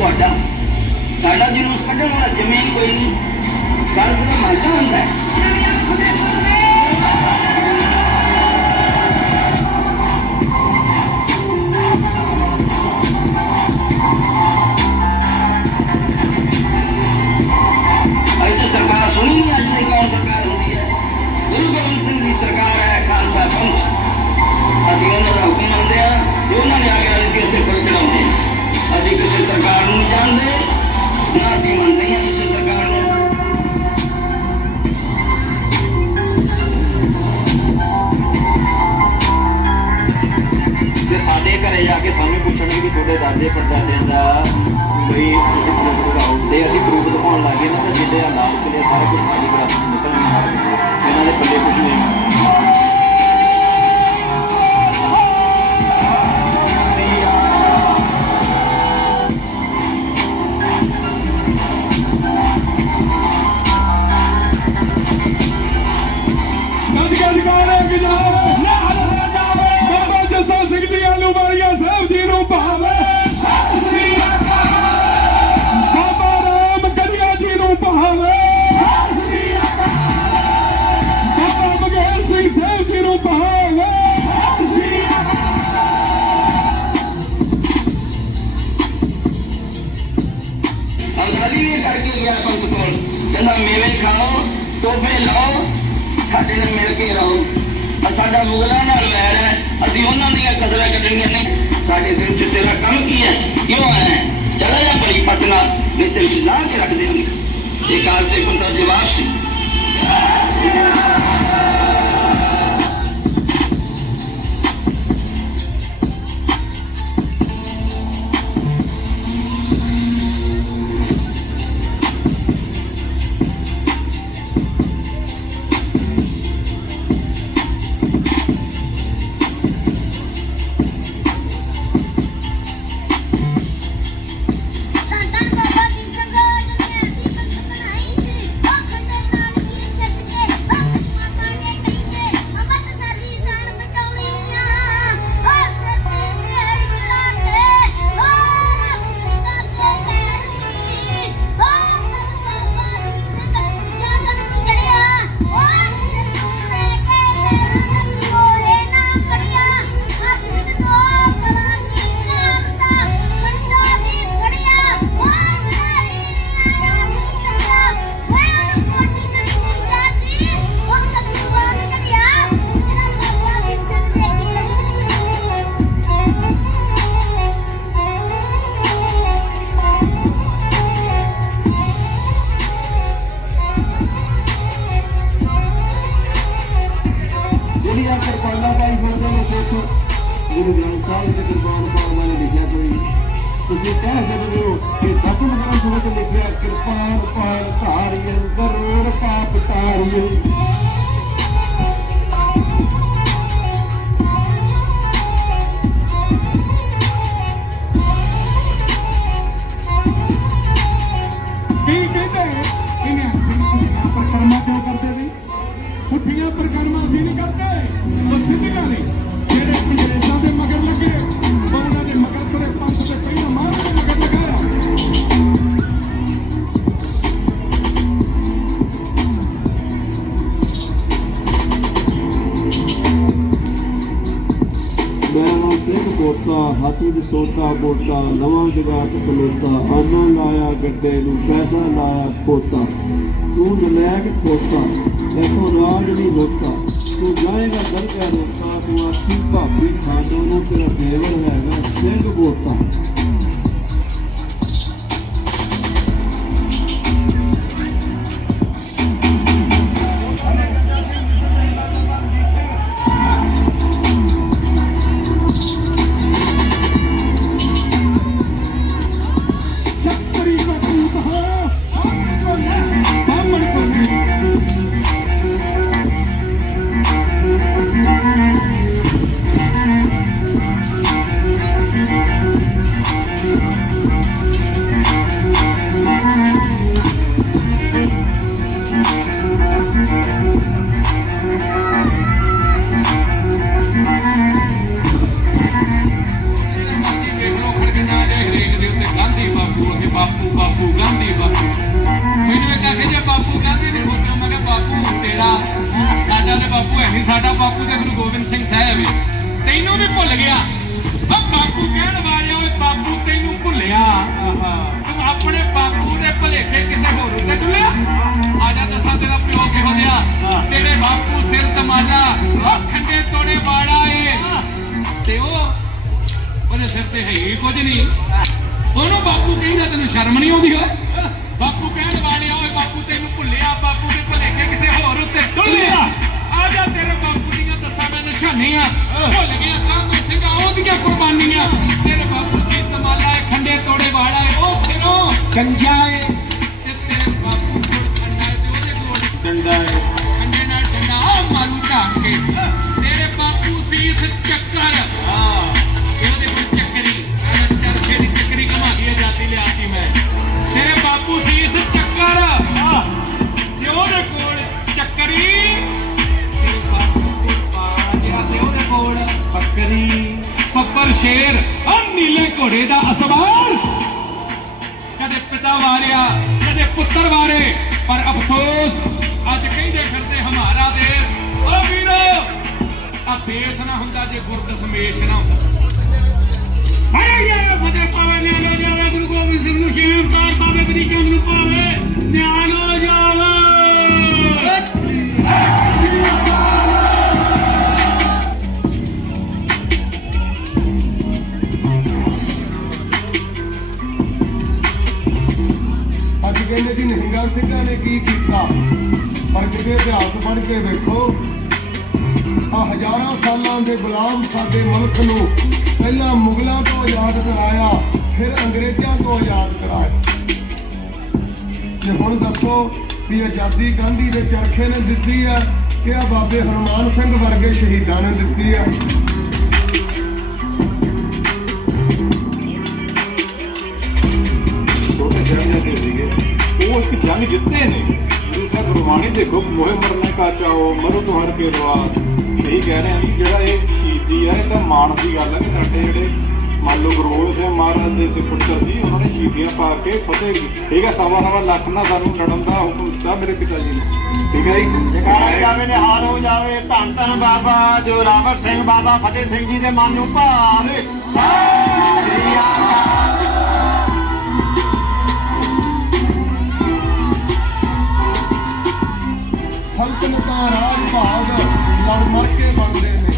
ਨਹੀਂ ਤੁਹਾਡਾ ਸਾਡਾ ਜਲੂਸ ਕੱਢਣ ਵਾਲਾ ਜ਼ਮੀਨ ਕੋਈ ਨਹੀਂ। ਤੁਹਾਡੇ ਦਾਦੇ ਪੜਦਾਦਿਆਂ ਦਾ ਬਈ ਤੁਸੀਂ ਪ੍ਰੂਫ ਦਿਖਾਓ ਤੇ ਅਸੀਂ ਪ੍ਰੂਫ ਦਿਖਾਉਣ ਲੱਗੇ ਨਾ ਤਾਂ ਜਿਹੜੇ ਹਾਲਾਤ ਚਲੇ ਸਾਰਾ ਕੁਝ ਸਾਡੀ ਵਿਰਾਸਤ ਨਿਕਲਣੀ ਇਹਨਾਂ ਦੇ ਪੱਲੇ ਕੁਝ ਨਹੀਂ। ਸਾਡਾ ਮੁਗਲਾਂ ਨਾਲ ਵੈਰ ਹੈ। ਅਸੀਂ ਉਹਨਾਂ ਦੀਆਂ ਕਦਰਾਂ ਕੱਢਣੀਆਂ ਨੇ। ਸਾਡੇ ਦਿਲ 'ਚ ਤੇਰਾ ਕੰਮ ਕੀ ਹੈ? ਕਿਉਂ ਆਇਆ ਹੈ? ਚਲਾ ਜਾ ਬੜੀ ਪਟਨਾ ਨਹੀਂ ਤੇ ਲਾ ਕੇ ਰੱਖ ਦੇਵਾਂਗੇ ਇਹ ਕਾਲ ਤੇ ਬੰਦਾ ਜਵਾਬ ਸੀ ਤੁਸੀਂ ਕਹਿ ਸਕਦੇ ਹੋ ਕਿ ਦਸਮ ਗ੍ਰੰਥ ਵਿੱਚ ਲਿਖਿਆ ਕਿਰਪਾਨ ਪਾਣ ਧਾਰੀਏ ਕਰੋੜ ਪਾਪ ਤਾਰੀਏ ਪੁੱਠੀਆਂ ਪਰਕਰਮਾਂ ਕਿਉਂ ਕਰਦੇ ਸੀ ਪੁੱਠੀਆਂ ਪਰਕਰਮਾਂ ਅਸੀਂ ਨਹੀਂ ਕਰਦੇ। ਉਹ ਸਿੱਧੀਆਂ ਨੇ। ਜਿਹੜੇ ਅੰਗਰੇਜ਼ਾਂ ਦੇ ਮਗਰ ਲੱਗੇ। ਨਾਮ ਹਾਥੀ ਦੇ ਸੋਤਾ ਬੋਟਾ, ਨਵਾਂ ਜਗਾਤ ਖਲੋਤਾ, ਆਨਾ ਲਾਇਆ, ਗੱਡੇ ਨੂੰ ਪੈਸਾ ਲਾਇਆ, ਖੋਤਾ। ਤੂੰ ਨਲਾਇਕ ਕੋਤਾ ਦੇਖੋ ਰਾਜ ਨਹੀਂ ਹੋਤਾ ਤੂੰ ਜਾਏਗਾ ਦਰਗਾਹ ਰੋਤਾ, ਤੂੰ ਆਖੀ ਭਾਪੀ ਖਾਨੋਂ ਨੂੰ ਤੇਰਾ ਦੇਵਰ ਹੈਗਾ, ਸਿੰਘ ਬੋਤਾ। ਨਹੀਂ ਸਾਡਾ ਬਾਪੂ ਤੇ ਗੁਰੂ ਗੋਬਿੰਦ ਸਿੰਘ ਸਾਹਿਬ ਤੈਨੂੰ ਵੀ ਭੁੱਲ ਗਿਆ। ਓ ਬਾਪੂ ਕਹਿਣ ਵਾਲਿਆ ਓਏ ਬਾਪੂ ਤੈਨੂੰ ਭੁੱਲਿਆ। ਤੂੰ ਆਪਣੇ ਬਾਪੂ ਦੇ ਭਲੇਖੇ ਕਿਸੇ ਹੋਰ ਉੱਤੇ ਡੁੱਲਿਆ? ਆ ਜਾ ਦੱਸਾਂ ਤੇਰਾ ਪਿਓ ਕਿਹੋ ਜਿਹਾ। ਤੇਰੇ ਬਾਪੂ ਸਿਰ ਤਮਾਲਾ ਓ ਖੰਡੇ ਤੋੜੇ ਬਾੜਾ ਏ। ਤੇ ਉਹ ਉਹਦੇ ਸਿਰ ਤੇ ਹੈ ਹੀ ਕੁਝ ਨਹੀਂ। ਉਹਨੂੰ ਬਾਪੂ ਕਹਿੰਦਾ ਤੈਨੂੰ ਸ਼ਰਮ ਨਹੀਂ ਆਉਂਦੀ ਓਏ? ਬਾਪੂ ਕਹਿਣ ਵਾਲਿਆ ਓਏ ਬਾਪੂ ਤੈਨੂੰ ਭੁੱਲਿਆ। ਬਾਪੂ ਦੇ ਭਲੇਖੇ ਕਿਸੇ ਹੋਰ ਉੱਤੇ ਡੁੱਲਿਆ। ਜਾ ਤੇਰੇ ਬਾਪੂ ਦੀਆਂ ਦੱਸਾਂ ਮੈਂ ਨਿਸ਼ਾਨੀਆਂ। ਭੁੱਲ ਗਿਆ ਕਾਂਗੋ ਸਿੰਘਾਂ ਉਹਦੀਆਂ ਕੁਰਬਾਨੀਆਂ। ਤੇਰੇ ਬਾਪੂ ਸੀਸ ਕਮਾਲਾ ਏ ਖੰਡੇ ਤੋੜੇ ਵਾਲਾ ਏ ਉਹ ਸਿਰੋਂ। ਕੰਜਾ ਏ। ਤੇ ਤੇਰੇ ਬਾਪੂ ਕੋਲ ਖੰਡਾ ਏ ਤੇ ਉਹਦੇ ਕੋਲ। ਡੰਡਾ ਹੈ ਖੰਡੇ ਨਾਲ ਡੰਡਾ ਮਾਰੂ ਢਾਕ। ਤੇਰੇ ਬਾਪੂ ਸੀਸ ਚੱਕਰ। ਇਹਦੇ ਕੋਲ ਫੱਪਰ ਸ਼ੇਰ ਆ ਨੀਲੇ ਘੋੜੇ ਦਾ ਅਸਵਾਰ। ਕਦੇ ਪਿਤਾ ਵਾਰਿਆ, ਕਦੇ ਪੁੱਤਰ ਵਾਰੇ, ਪਰ ਅਫਸੋਸ, ਅੱਜ ਕਹਿੰਦੇ ਫਿਰਦੇ ਹਮਾਰਾ ਦੇਸ਼। ਓ ਵੀਰੋ, ਆ ਦੇਸ਼ ਨਾ ਹੁੰਦਾ ਜੇ ਗੁਰਦ ਸਮੇਸ਼ ਨਾ ਹੁੰਦਾ। ਹਰੇ ਯਾਰ ਫਤਿਹ ਪਾਵੇ ਨਿਆਲੋ ਜਾਵੇ, ਗੁਰੂ ਗੋਬਿੰਦ ਸਿੰਘ ਨੂੰ ਸ਼ੇਰ ਕਾਰ ਪਾਵੇ, ਬਦੀ ਚੰਦ ਨੂੰ ਪਾਵੇ। ਨਿਆਣੋ ਜਾਵੇ। ਕਹਿੰਦੇ ਜੀ ਨਿਹੰਗਾ ਸਿੰਘਾਂ ਨੇ ਕੀ ਕੀਤਾ? ਪਰ ਕਿਤੇ ਇਤਿਹਾਸ ਪੜ੍ਹ ਕੇ ਵੇਖੋ। ਆ ਹਜ਼ਾਰਾਂ ਸਾਲਾਂ ਦੇ ਗੁਲਾਮ ਸਾਡੇ ਮੁਲਕ ਨੂੰ ਪਹਿਲਾਂ ਮੁਗਲਾਂ ਤੋਂ ਆਜ਼ਾਦ ਕਰਾਇਆ, ਫਿਰ ਅੰਗਰੇਜ਼ਾਂ ਤੋਂ ਆਜ਼ਾਦ ਕਰਾਇਆ। ਤੇ ਹੁਣ ਦੱਸੋ ਵੀ ਆਜ਼ਾਦੀ ਗਾਂਧੀ ਦੇ ਚਰਖੇ ਨੇ ਦਿੱਤੀ ਆ ਕਿ ਆ ਬਾਬੇ ਹਰਮਾਨ ਸਿੰਘ ਵਰਗੇ ਸ਼ਹੀਦਾਂ ਨੇ ਦਿੱਤੀ ਆ ਜੰਗ ਜਿੱਤੇ ਨੇ। ਸਾਹਿਬ ਗੁਰਬਾਣੀ ਦੇਖੋ ਮੋਹਿ ਮਰਨੇ ਕਾ ਚਾਓ ਮਰੋ ਤੁਹਾਰ ਕੇ ਰਵਾ ਇਹੀ ਕਹਿ ਰਹੇ ਜਿਹੜਾ ਇਹ ਸ਼ਹੀਦੀ ਹੈ ਇਹ ਤਾਂ ਮਾਣ ਦੀ ਗੱਲ ਹੈ ਕਿ ਸਾਡੇ ਜਿਹੜੇ ਮੰਨ ਲਓ ਗੁਰੂ ਗੋਬਿੰਦ ਸਿੰਘ ਮਹਾਰਾਜ ਦੇ ਸੇ ਪੁੱਤਰ ਸੀ ਉਹਨਾਂ ਨੇ ਸ਼ਹੀਦੀਆਂ ਪਾ ਕੇ ਫਤਿਹ ਠੀਕ ਹੈ ਸਵਾ ਸਵਾ ਲੱਖ ਨਾਲ ਸਾਨੂੰ ਲੜਨ ਦਾ ਹੁਕਮ ਦਿੱਤਾ ਮੇਰੇ ਪਿਤਾ ਜੀ ਨੇ। ਠੀਕ ਹੈ ਜੀ? ਜਗਾਇਆ ਜਾਵੇ ਨਿਹਾਲ ਹੋ ਜਾਵੇ ਧੰਨ ਧੰਨ ਬਾਬਾ ਜੋਰਾਵਰ ਸਿੰਘ ਬਾਬਾ ਫਤਿਹ ਸਿੰਘ ਜੀ ਦੇ ਮਨ ਨੂੰ ਭਾਵੇ। ਸ੍ਰੀ ਅਕਾਲ ਸੰਤਨਤਾਂ ਰਾਜ ਭਾਗ ਲੜ ਮਰ ਕੇ ਬਣਦੇ ਨੇ।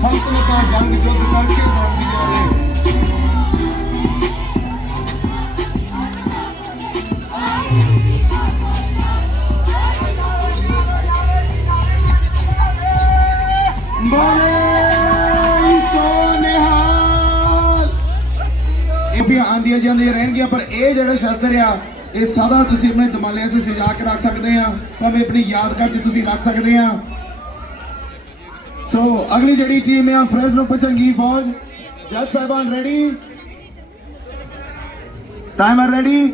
ਸੰਤਨਤਾਂ ਜੰਗ ਜੁੱਧ ਕਰਕੇ ਬਣਦੀਆਂ ਨੇ। ਇਹ ਵੀ ਆਂਦੀਆਂ ਜਾਂਦੀਆਂ ਰਹਿਣਗੀਆਂ, ਪਰ ਇਹ ਜਿਹੜਾ ਸ਼ਸਤਰ ਆ ਇਹ ਸਾਰਾ ਤੁਸੀਂ ਆਪਣੇ ਦਿਮਾਲਿਆਂ 'ਚ ਸਜਾ ਕੇ ਰੱਖ ਸਕਦੇ ਆ, ਭਾਵੇਂ ਆਪਣੀ ਯਾਦਗਾਰ 'ਚ ਤੁਸੀਂ ਰੱਖ ਸਕਦੇ ਆ। ਸੋ ਅਗਲੀ ਜਿਹੜੀ ਟੀਮ ਆ ਫਰੈਜ਼ਨੋ ਪਚੰਗੀ ਫੌਜ, ਜੱਜ ਸਾਹਿਬਾਨ ਰੈਡੀ ਟਾਈਮਰ ਰੈਡੀ